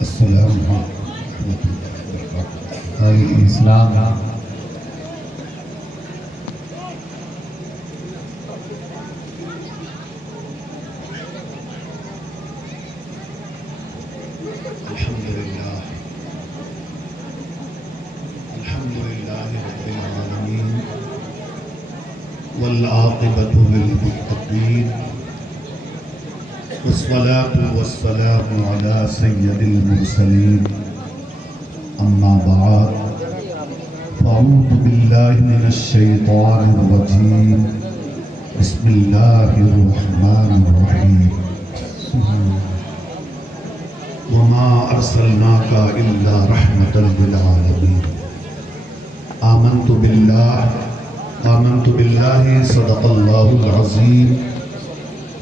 السلام علیکم وعلیکم السلام. الحمدللہ رب العالمین والعاقبۃ للمتقین والصلاة والسلام علی سید المرسلین اما بعد فاعوذ باللہ من الشیطان الرجیم بسم اللہ الرحمن الرحیم وما ارسلناک الا رحمۃ للعالمین آمنت باللہ صدق اللہ العظیم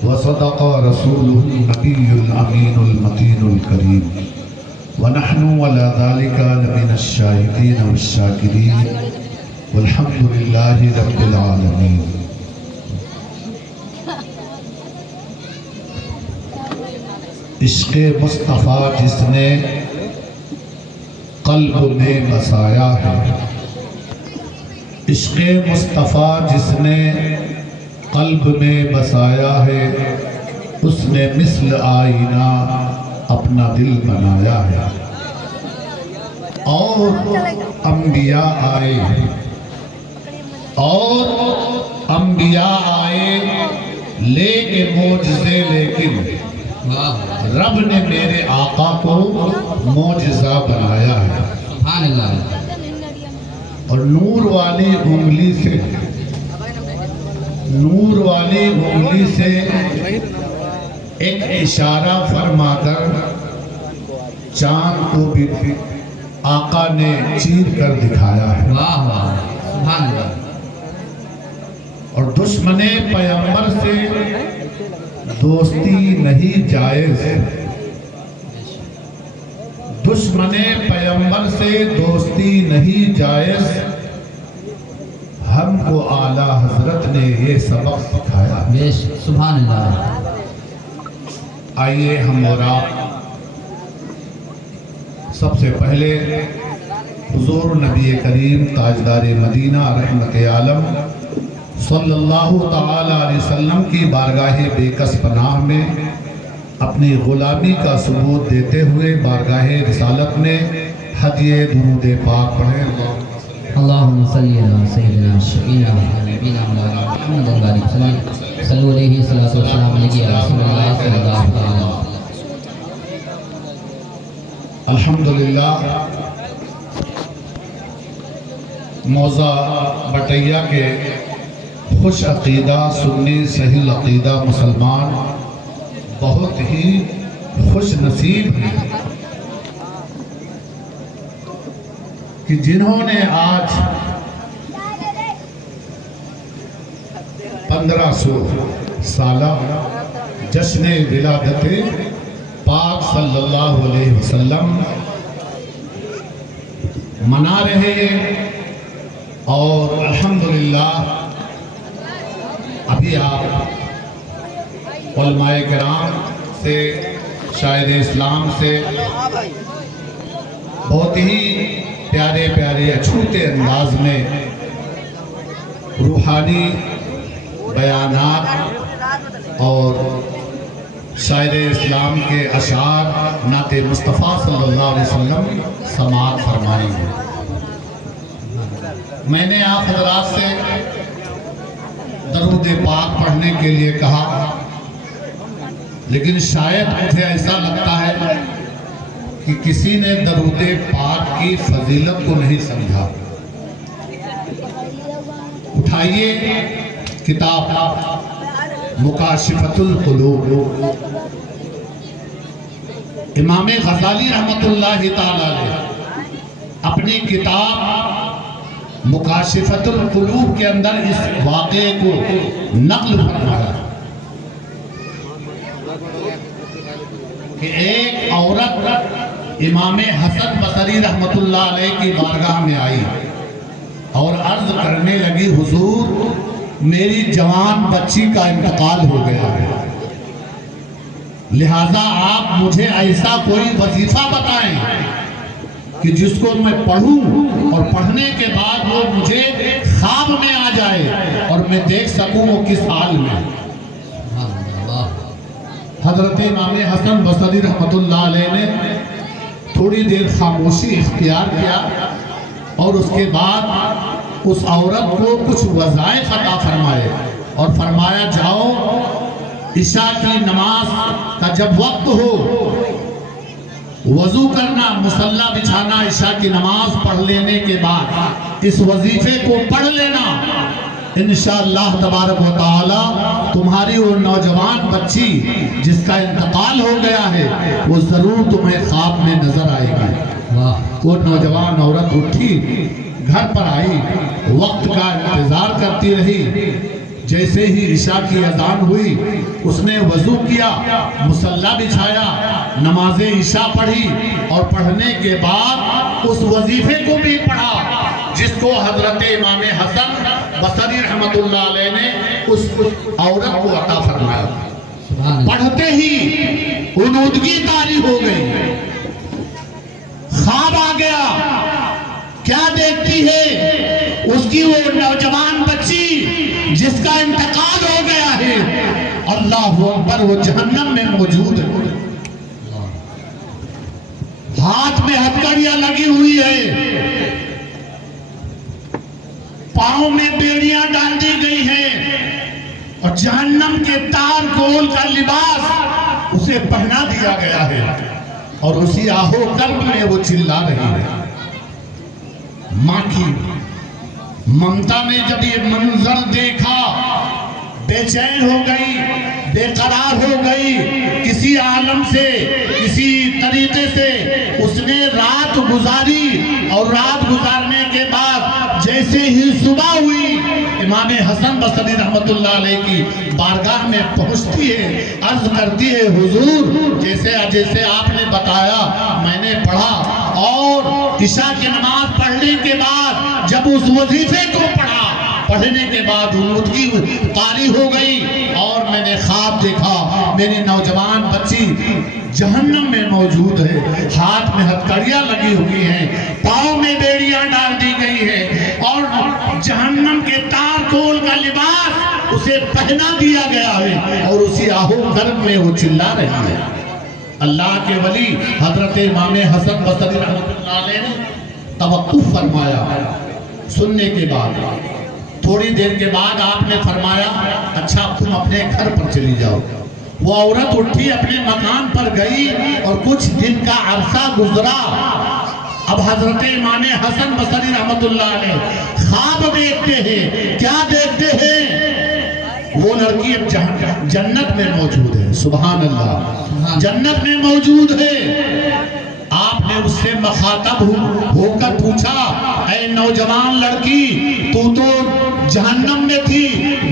وصدق رسوله النبی الامین المتین الکریم ونحن على ذلك لمن الشاہدین والشاکرین والحمد للہ رب العالمین. عشق مصطفیٰ جس نے قلب میں بسایا ہے، عشق مصطفیٰ جس نے قلب میں بسایا ہے، اس نے مثل آئینہ اپنا دل بنایا ہے. اور انبیاء آئے لے کے معجزے، لیکن رب نے میرے آقا کو معجزہ بنایا ہے. سبحان اللہ. اور نور والی انگلی سے ایک اشارہ فرما کر چاند کو بھی آقا نے چیر کر دکھایا ہے. واہ واہ. سبحان اللہ. اور دشمن پیغمبر سے دوستی نہیں جائز، دشمن پیغمبر سے دوستی نہیں جائز، ہم کو اعلیٰ حضرت نے یہ سبق سکھایا. سبحان اللہ. آئیے ہم اور آپ سب سے پہلے حضور نبی کریم تاجدار مدینہ رحمت عالم صلی اللہ تعالی علیہ وسلم کی بارگاہ بے کس پناہ میں اپنی غلامی کا ثبوت دیتے ہوئے بارگاہ رسالت میں ہدیہ درود پاک پڑھیں. اللہم صلی علی سیدنا شفیعنا حبیبنا مولانا محمد وعلیہ وسلم صلو علیہ الصلوۃ والسلام علیہ رسول اللہ صلی اللہ علیہ وسلم. الحمدللہ موضع بٹیا کے خوش عقیدہ سنی صحیح عقیدہ مسلمان بہت ہی خوش نصیب ہیں کہ جنہوں نے آج 1500 سالہ جشن ولادت پاک صلی اللہ علیہ وسلم منا رہے ہیں. اور الحمدللہ ابھی آپ علماء کرام سے، شاعر اسلام سے بہت ہی پیارے پیارے اچھوتے انداز میں روحانی بیانات اور شاعر اسلام کے اشعار نعت مصطفیٰ صلی اللہ علیہ وسلم سماعت فرمائی ہیں. میں نے آپ حضرات سے درود پاک پڑھنے کے لیے کہا، لیکن شاید مجھے ایسا لگتا ہے کہ کسی نے درود پاک کی فضیلت کو نہیں سمجھا. اٹھائیے کتاب مکاشفۃ القلوب، امام غزالی رحمت اللہ تعالی علیہ اپنی کتاب مکاشفۃ القلوب کے اندر اس واقعے کو نقل فرمایا کہ ایک عورت امام حسن بصری رحمت اللہ علیہ کی بارگاہ میں آئی اور عرض کرنے لگی، حضور میری جوان بچی کا انتقال ہو گیا ہے، لہذا آپ مجھے ایسا کوئی وظیفہ بتائیں کہ جس کو میں پڑھوں اور پڑھنے کے بعد وہ مجھے خواب میں آ جائے اور میں دیکھ سکوں وہ کس حال میں. حضرت امام حسن بصری رحمت اللہ علیہ نے تھوڑی دیر خاموشی اختیار کیا اور اس کے بعد اس عورت کو کچھ وظائف عطا فرمائے اور فرمایا جاؤ عشاء کی نماز کا جب وقت ہو وضو کرنا مصلی بچھانا عشاء کی نماز پڑھ لینے کے بعد اس وظیفے کو پڑھ لینا انشاءاللہ تبارک و تعالی تمہاری وہ نوجوان بچی جس کا انتقال ہو گیا ہے وہ ضرور تمہیں خواب میں نظر آئے گی. وہ نوجوان عورت اٹھی گھر پر آئی وقت کا انتظار کرتی رہی. جیسے ہی عشاء کی اذان ہوئی اس نے وضو کیا مصلی بچھایا نماز عشاء پڑھی اور پڑھنے کے بعد اس وظیفے کو بھی پڑھا جس کو حضرت امام حسن بصری رحمت اللہ علیہ نے اس عورت کو عطا فرمایا. پڑھتے ہی اونودگی طاری ہو گئی خواب آ گیا. کیا دیکھتی ہے اس کی وہ نوجوان بچی جس کا انتقال ہو گیا ہے اللہ اکبر وہ جہنم میں موجود ہے. ہاتھ میں ہتھکڑیاں لگی ہوئی ہے پاؤں میں بیڑیاں ڈال دی گئی ہیں اور جہنم کے تار گول کا لباس اسے پہنا دیا گیا ہے اور اسی آہو کرب میں وہ چلا رہی ہے. ماں کی ممتا نے جب یہ منظر دیکھا بے چین ہو گئی بے قرار ہو گئی. کسی عالم سے کسی طریقے سے اس نے رات گزاری اور رات گزارنے کے بعد جیسے ہی صبح ہوئی امام حسن بصری رحمت اللہ علیہ کی بارگاہ میں پہنچتی ہے عرض کرتی ہے حضور جیسے آپ نے بتایا میں نے پڑھا اور عشاء کی نماز پڑھنے کے بعد جب اس وظیفے کو پڑھا پڑھنے کے بعد اونودگی طاری ہو گئی اور میں نے خواب دیکھا میری نوجوان بچی جہنم میں موجود ہے. ہاتھ میں ہتھکڑیاں لگی ہوئی ہیں پاؤں میں بیڑیاں ڈال دی گئی ہیں اور جہنم کے تار کول کا لباس اسے پہنا دیا گیا ہے اور اسی آہو گرم میں وہ چلا رہی ہے. اللہ کے ولی حضرت امام حسن بصری رحمت اللہ علیہ نے توقف فرمایا. سننے کے بعد تھوڑی دیر کے بعد آپ نے فرمایا اچھا تم اپنے گھر پر چلی جاؤ. وہ عورت اٹھی اپنے مکان پر گئی اور کچھ دن کا عرصہ گزرا. اب حضرت امام حسن بصری رحمت اللہ علیہ خواب دیکھتے ہیں. کیا دیکھتے ہیں؟ وہ لڑکی اب جنت میں موجود ہے. سبحان اللہ جنت میں موجود ہے. آپ نے اس سے مخاطب ہو کر پوچھا اے نوجوان لڑکی تو جہنم میں تھی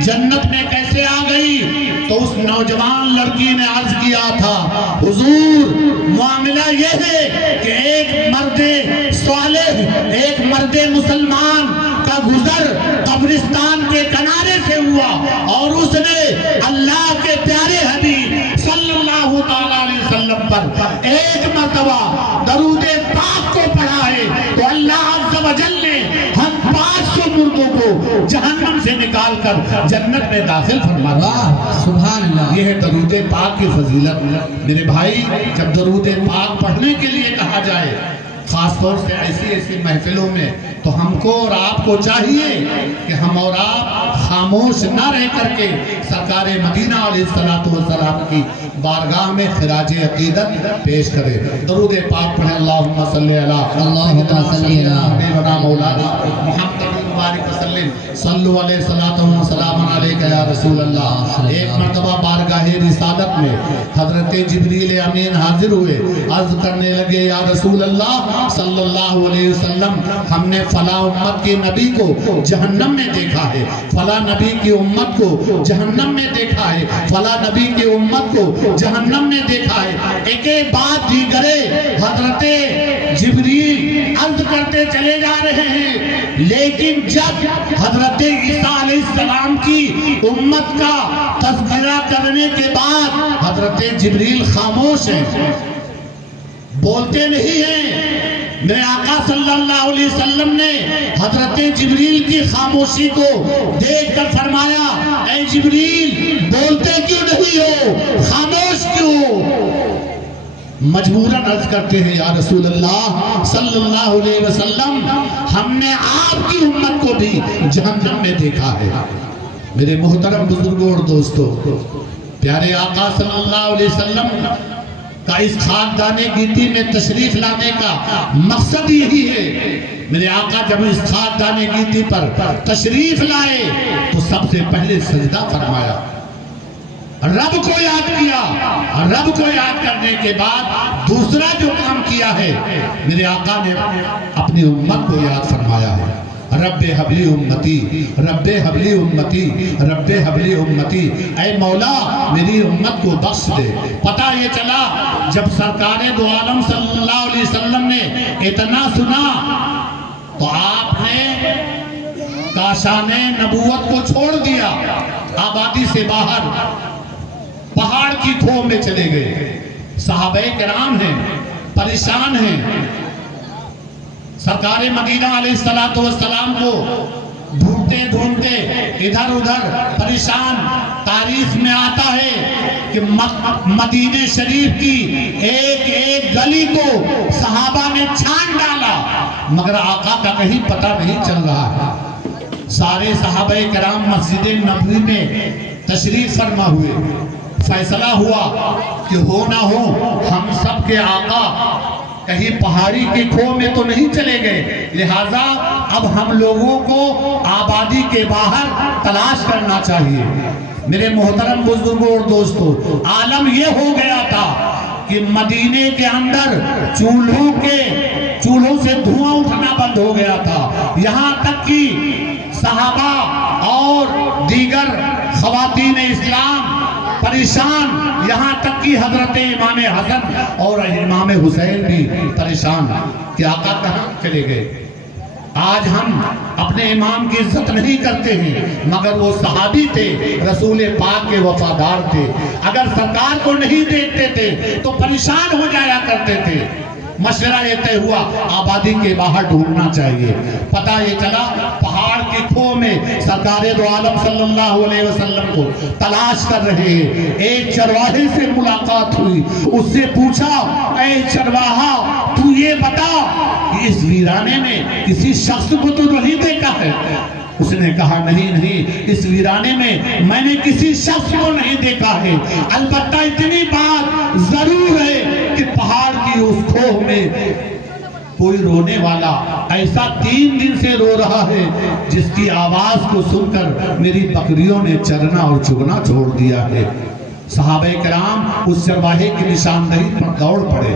جنت میں کیسے آ گئی؟ تو اس نوجوان لڑکی نے عرض کیا تھا حضور معاملہ یہ ہے کہ ایک مرد صالح ایک مرد مسلمان کا گزر قبرستان کے کنارے سے ہوا اور اس نے اللہ کے پیارے حبیب صلی اللہ علیہ وسلم پر ایک مرتبہ درود پاک کو پڑھا ہے تو اللہ عز و جل نے ہم 500 مردوں کو جہنم سے نکال کر جنت میں داخل فرما دیا. سبحان اللہ. یہ ہے درود پاک کی فضیلت. میرے بھائی جب درود پاک پڑھنے کے لیے کہا جائے خاص طور سے ایسی محفلوں میں تو ہم کو اور آپ کو چاہیے کہ ہم اور آپ خاموش نہ رہ کر کے سرکار مدینہ علیہ السلام کی بارگاہ میں خراج عقیدت پیش کرے. درود پاک پڑھیں. اللہم صلی علی مولانا محمد مبارک وسلم صلو علیہ السلام علیکہ یا رسول اللہ. ایک مرتبہ بارگاہ رسالت میں حضرت جبریل امین حاضر ہوئے عرض کرنے لگے یا رسول اللہ صلی اللہ علیہ وسلم ہم نے فلاں امت کے نبی کو جہنم میں دیکھا ہے فلاں نبی کی امت کو جہنم میں دیکھا ہے فلاں نبی کی امت کو جہنم میں دیکھا ہے. ایک بات دیگرے حضرت جبریل عرض کرتے چلے جا رہے ہیں لیکن جب حضرت عیسیٰ علیہ السلام کی امت کا تذکرہ کرنے کے بعد حضرت جبریل خاموش ہیں، بولتے نہیں ہیں۔ میرے آقا صلی اللہ علیہ وسلم نے حضرت جبریل کی خاموشی کو دیکھ کر فرمایا، اے جبریل بولتے کیوں نہیں ہو، خاموش کیوں؟ مجبوراً عرض کرتے ہیں، یا رسول اللہ صلی اللہ علیہ وسلم، ہم نے آپ کی امت کو بھی جہنم میں دیکھا ہے۔ میرے محترم بزرگوں اور دوستوں، پیارے آقا صلی اللہ علیہ وسلم کا اس خاکدان گیتی میں تشریف لانے کا مقصد یہی ہے۔ میرے آقا جب اس خاکدان گیتی پر تشریف لائے تو سب سے پہلے سجدہ فرمایا، رب کو یاد کیا، اور رب کو یاد کرنے کے بعد دوسرا جو کام کیا ہے، میرے آقا نے اپنی امت کو یاد فرمایا ہے۔ رب حبلی امتی، رب حبلی امتی، رب حبلی امتی، اے مولا میری امت کو بخش دے۔ پتہ یہ چلا جب سرکار دو عالم صلی اللہ علیہ وسلم نے اتنا سنا تو آپ نے کاشان نبوت کو چھوڑ دیا، آبادی سے باہر پہاڑ کی کھو میں چلے گئے۔ صحابہ کرام ہیں، پریشان ہیں، سرکار مدینہ علیہ السلام کو ڈھونڈتے ڈھونڈتے ادھر ادھر پریشان۔ تاریخ میں آتا ہے کہ مدینہ شریف کی ایک ایک گلی کو صحابہ نے چھان ڈالا، مگر آقا کا کہیں پتہ نہیں چل رہا ہے۔ سارے صحابہ کرام مسجد نبوی میں تشریف فرما ہوئے۔ فیصلہ ہوا کہ ہو نہ ہو ہم سب کے آقا کہیں پہاڑی کے کھو میں تو نہیں چلے گئے، لہٰذا اب ہم لوگوں کو آبادی کے باہر تلاش کرنا چاہیے۔ میرے محترم بزرگوں اور دوستوں، عالم یہ ہو گیا تھا کہ مدینے کے اندر چولہوں سے دھواں اٹھنا بند ہو گیا تھا، یہاں تک کہ صحابہ اور دیگر خواتین اسلام پریشان، یہاں تک کہ حضرت امام حسن اور امام حسین بھی پریشان کہ آقا کہاں چلے گئے۔ آج ہم اپنے امام کی عزت نہیں کرتے ہیں، مگر وہ صحابی تھے، رسول پاک کے وفادار تھے۔ اگر سرکار کو نہیں دیکھتے تھے تو پریشان ہو جایا کرتے تھے۔ مشورہ یہ طے ہوا آبادی کے باہر ڈھونڈنا چاہیے۔ پتہ یہ چلا پہاڑ کی کھو میں سرکار دو عالم صلی اللہ علیہ وسلم کو تلاش کر رہے ہیں۔ ایک چرواہے سے ملاقات ہوئی، اس سے پوچھا، اے چرواہا تو یہ بتا کہ اس ویرانے میں کسی شخص کو تو نہیں دیکھا ہے؟ اس نے کہا نہیں، اس ویرانے میں نے کسی شخص کو نہیں دیکھا ہے، البتہ اتنی بات ضرور ہے کہ پہاڑ کی اس کھوہ میں کوئی رونے والا ایسا 3 دن سے رو رہا ہے جس کی آواز کو سن کر میری بکریوں نے چرنا اور چگنا چھوڑ دیا ہے۔ صحابہ کرام اس چرواہے کی نشاندہی پر دوڑ پڑے،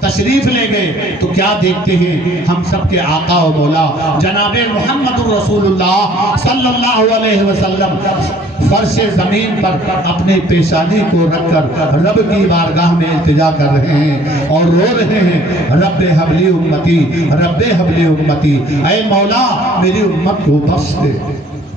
تشریف لے گئے تو کیا دیکھتے ہیں، ہم سب کے آقا و مولا جناب محمد رسول اللہ صلی اللہ علیہ وسلم فرش زمین پر اپنے پیشانی کو رکھ کر رب کی بارگاہ میں التجا کر رہے ہیں اور رو رہے ہیں، رب حبلی امتی، رب حبلی امتی، اے مولا میری امت کو بخش دے۔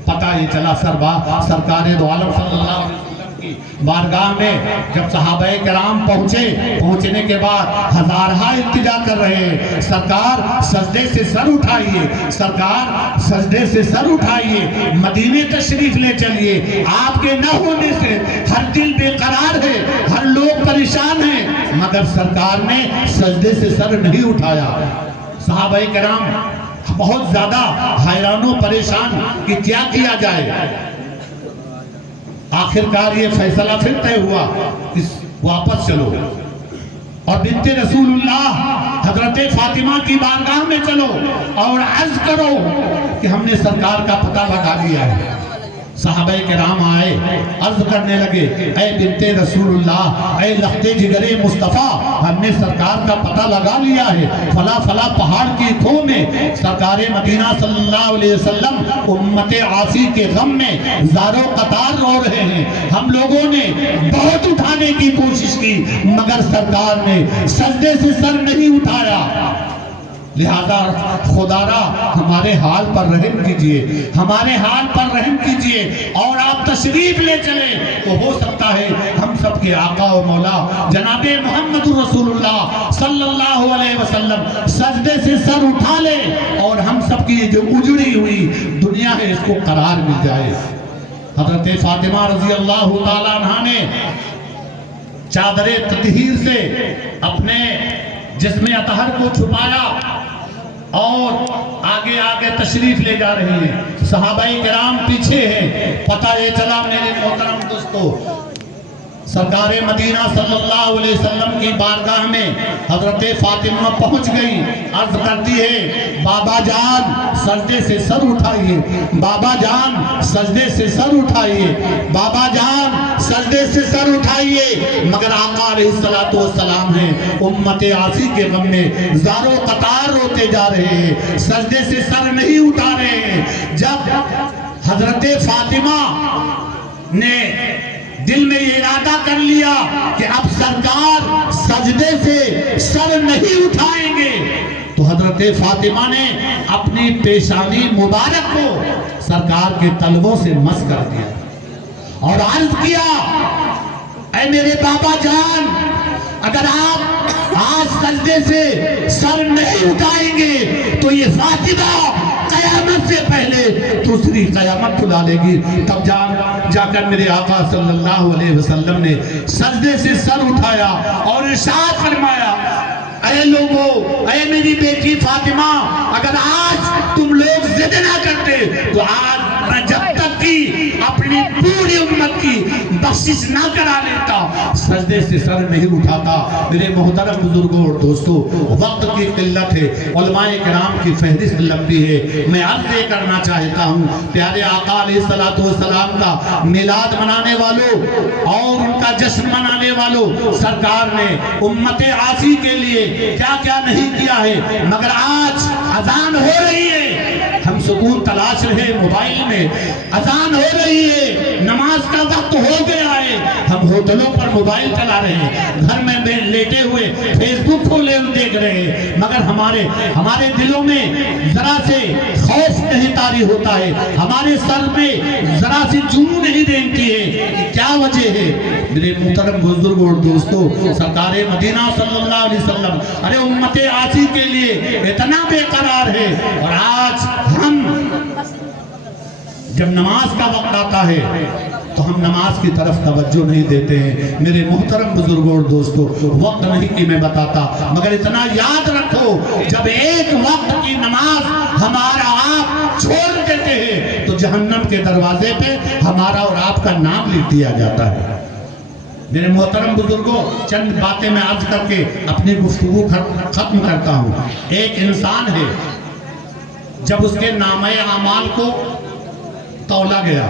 پتہ یہ چلا سرکار دو عالم صلی اللہ علیہ وسلم کی بارگاہ میں جب صحابہ کرام پہنچنے کے بعد ہزارہا التجا کر رہے ہیں، سرکار سجدے سے سر اٹھائیے، سرکار سجدے سے سر اٹھائیے، مدینے تشریف لے چلیے، آپ کے نہ ہونے سے ہر دل بے قرار ہے، ہر لوگ پریشان ہیں، مگر سرکار نے سجدے سے سر نہیں اٹھایا۔ صحابہ کرام بہت زیادہ حیران و پریشان کہ کیا کیا جائے۔ آخرکار یہ فیصلہ پھر طے ہوا، واپس چلو اور بنت رسول اللہ حضرت فاطمہ کی بارگاہ میں چلو اور عرض کرو کہ ہم نے سرکار کا پتہ لگا لیا ہے۔ صحابہ کرام آئے، عرض کرنے لگے، اے بنت رسول اللہ، اے لختے جگر مصطفیٰ، ہم نے سرکار کا پتہ لگا لیا ہے، فلا فلا پہاڑ کی کھو میں سرکار مدینہ صلی اللہ علیہ وسلم امت عاصی کے غم میں زارو قطار رو رہے ہیں۔ ہم لوگوں نے بہت اٹھانے کی کوشش کی مگر سرکار نے سجدے سے سر نہیں اٹھایا۔ لہذا خدارا ہمارے حال پر رحم کیجئے، ہمارے حال پر رحم کیجئے، اور آپ تشریف لے چلیں تو ہو سکتا ہے ہم سب کے آقا و مولا جناب محمد رسول اللہ صلی اللہ علیہ وسلم سجدے سے سر اٹھا لے اور ہم سب کی جو اجڑی ہوئی دنیا ہے اس کو قرار مل جائے۔ حضرت فاطمہ رضی اللہ تعالیٰ عنہ نے چادر تطہیر سے اپنے جسم اطہر کو چھپایا اور آگے آگے تشریف لے جا رہی ہیں، صحابہ کرام پیچھے ہیں۔ پتہ یہ چلا میرے محترم دوستو، سرکار مدینہ صلی اللہ علیہ وسلم کی بارگاہ میں حضرت فاطمہ پہنچ گئی، عرض کرتی ہے بابا جان سجدے سے سر اٹھائیے، بابا جان سجدے سے سر اٹھائیے، بابا جان سجدے سے سر اٹھائیے، مگر آقا علیہ السلام ہیں امت عاصی کے غم میں زارو قطار روتے جا رہے ہیں، سجدے سے سر نہیں اٹھا رہے ہیں۔ جب حضرت فاطمہ نے دل میں یہ ارادہ کر لیا کہ اب سرکار سجدے سے سر نہیں اٹھائیں گے، تو حضرت فاطمہ نے اپنی پیشانی مبارک کو سرکار کے تلووں سے مس کر دیا اور عرض کیا اے میرے بابا جان، اگر آپ آج سجدے سے سر نہیں اٹھائیں گے تو یہ فاطمہ قیامت سے پہلے دوسری قیامت بلا لے گی۔ تب جا کر میرے آقا صلی اللہ علیہ وسلم نے سجدے سے سر اٹھایا اور ارشاد فرمایا اے لوگو، اے میری بیٹی فاطمہ، اگر آج تم لوگ ضد نہ کرتے تو آج میں جب تک کی اپنی پوری امت کی بخشش نہ کرا لیتا، سجدے سے سر نہیں اٹھاتا۔ میرے محترم بزرگوں اور دوستوں، وقت کی قلت ہے، علماء کرام کی فہرست لمبی ہے، میں عرض یہ کرنا چاہتا ہوں پیارے آقا علیہ السلام کا میلاد منانے والوں اور ان کا جشن منانے والوں، سرکار نے امت عاصی کے لیے کیا کیا نہیں کیا ہے، مگر آج اذان ہو رہی ہے، ہم سکون تلاش رہے موبائل میں، اذان ہو رہی ہے، نماز کا وقت ہو گیا ہے، ہم ہوٹلوں پر موبائل چلا رہے ہیں، گھر میں لیٹے ہوئے فیس بک کھولے دیکھ رہے ہیں، مگر ہمارے دلوں میں ذرا سے خوف نہیں طاری ہوتا ہے، ہمارے سر میں ذرا سی جو نہیں رینگتی ہے، کیا وجہ ہے؟ میرے محترم بزرگ اور دوستو، سرکار مدینہ صلی اللہ علیہ وسلم ارے امت عاصی کے لیے اتنا بے قرار ہے، اور آج ہم جب نماز کا وقت آتا ہے تو ہم نماز کی طرف توجہ نہیں دیتے ہیں۔ میرے محترم بزرگوں اور دوستوں، وقت نہیں کہ میں بتاتا، مگر اتنا یاد رکھو جب ایک وقت کی نماز ہمارا آپ چھوڑ دیتے ہیں تو جہنم کے دروازے پہ ہمارا اور آپ کا نام لکھ دیا جاتا ہے۔ میرے محترم بزرگوں، چند باتیں میں عرض کر کے اپنی گفتگو ختم کرتا ہوں۔ ایک انسان ہے، جب اس کے نامہ اعمال کو تولا گیا،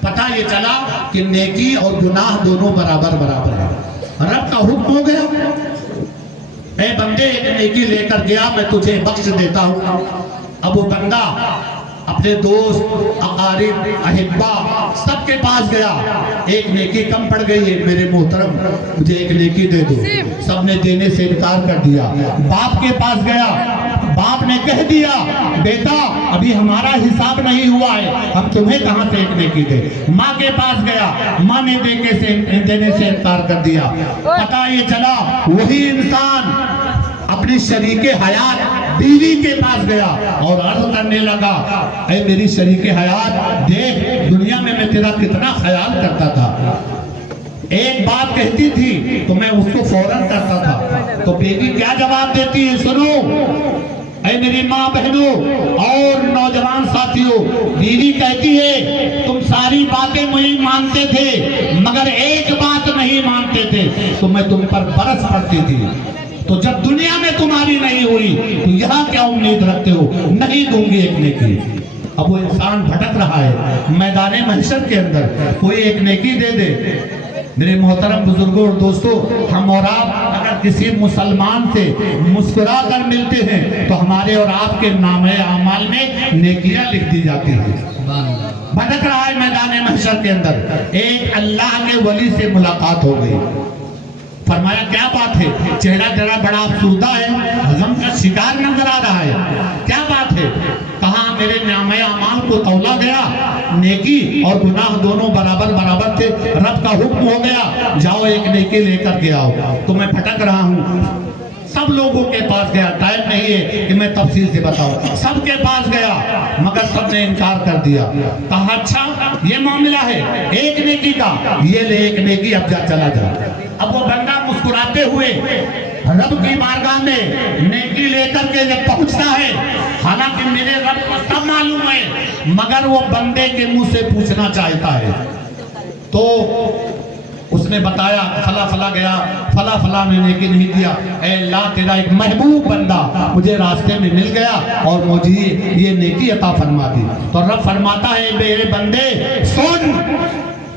پتہ یہ چلا کہ نیکی اور گناہ دونوں برابر ہیں۔ رب کا حکم ہو گیا اے بندے ایک نیکی لے کر گیا، میں تجھے بخش دیتا ہوں۔ اب وہ بندہ اپنے دوست، اقارب، احبا سب کے پاس گیا، ایک نیکی کم پڑ گئی ہے، میرے محترم مجھے ایک نیکی دے دو، سب نے دینے سے انکار کر دیا۔ باپ کے پاس گیا، باپ نے کہہ دیا بیٹا ابھی ہمارا حساب نہیں ہوا ہے، ہم تمہیں کہاں سے ایک نیکی دے۔ ماں کے پاس گیا، ماں نے دینے سے انکار کر دیا۔ پتہ یہ چلا وہی انسان اپنی شریک حیات بیوی کے پاس گیا اور عرض کرنے لگا اے میری شریک حیات، دیکھ دنیا میں تیرا کتنا خیال کرتا تھا، ایک بات کہتی تھی تو میں اس کو فوراً کرتا تھا۔ تو بیوی کیا جواب دیتی ہے؟ سنو اے میری ماں بہنوں اور نوجوان ساتھیوں، بیوی کہتی ہے تم ساری باتیں مجھے مانتے تھے مگر ایک بات نہیں مانتے تھے، تو میں تم پر برس پڑتی تھی، تو جب دنیا میں تمہاری نہیں ہوئی تو یہاں کیا امید رکھتے ہو؟ نہیں دوں گی ایک نیکی۔ اب وہ انسان بھٹک رہا ہے میدان محشر کے اندر، کوئی ایک نیکی دے دے۔ میرے محترم بزرگوں اور دوستوں، ہم اور آپ اگر کسی مسلمان سے مسکرا کر ملتے ہیں تو ہمارے اور آپ کے نامہ اعمال میں نیکیاں لکھ دی جاتی ہیں۔ بھٹک رہا ہے میدان محشر کے اندر، ایک اللہ کے ولی سے ملاقات ہو گئی، فرمایا کیا بات ہے؟ چہرہ تیرا بڑا افسردہ ہے، غم کا شکار نظر آ رہا ہے، کیا بات ہے؟ کہا میرے نامہ اعمال کو تولا گیا، نیکی اور گناہ دونوں برابر برابر تھے، رب کا حکم ہو گیا جاؤ ایک نیکی لے کر کے آؤ، تو میں بھٹک رہا ہوں۔ سب لوگوں کے پاس گیا، ٹائم نہیں ہے کہ میں تفصیل سے بتاؤں، سب کے پاس گیا مگر سب نے انکار کر دیا۔ کہا اچھا یہ معاملہ ہے ایک نیکی کا، یہ لے ایک نیکی، اب جا چلا جا۔ اب وہ بندہ مسکراتے ہوئے رب کی بارگاہ میں نیکی لے کر کے جب پہنچتا ہے، حالانکہ میرے رب کو سب معلوم ہے مگر وہ بندے کے منہ سے پوچھنا چاہتا ہے، تو اس نے بتایا فلا فلا گیا، فلا فلا میں نیکی نہیں کیا، اے اللہ تیرا ایک محبوب بندہ مجھے راستے میں مل گیا اور مجھے یہ نیکی عطا فرما دی۔ تو رب فرماتا ہے میرے بندے سن،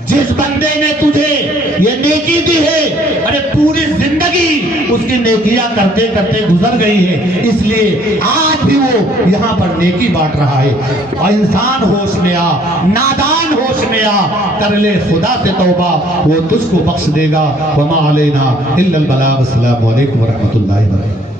جس بندے نے تجھے یہ نیکی دی ہے، ارے پوری زندگی اس کی نیکیاں کرتے کرتے گزر گئی ہے، اس لیے آج بھی وہ یہاں پر نیکی بانٹ رہا ہے۔ اور انسان ہوش میں آ، نادان ہوش میں آ، کر لے خدا سے توبہ، وہ تجھ کو بخش دے گا۔ وما علینا الا البلاغ۔ السلام علیکم ورحمۃ اللہ وبرکاتہ۔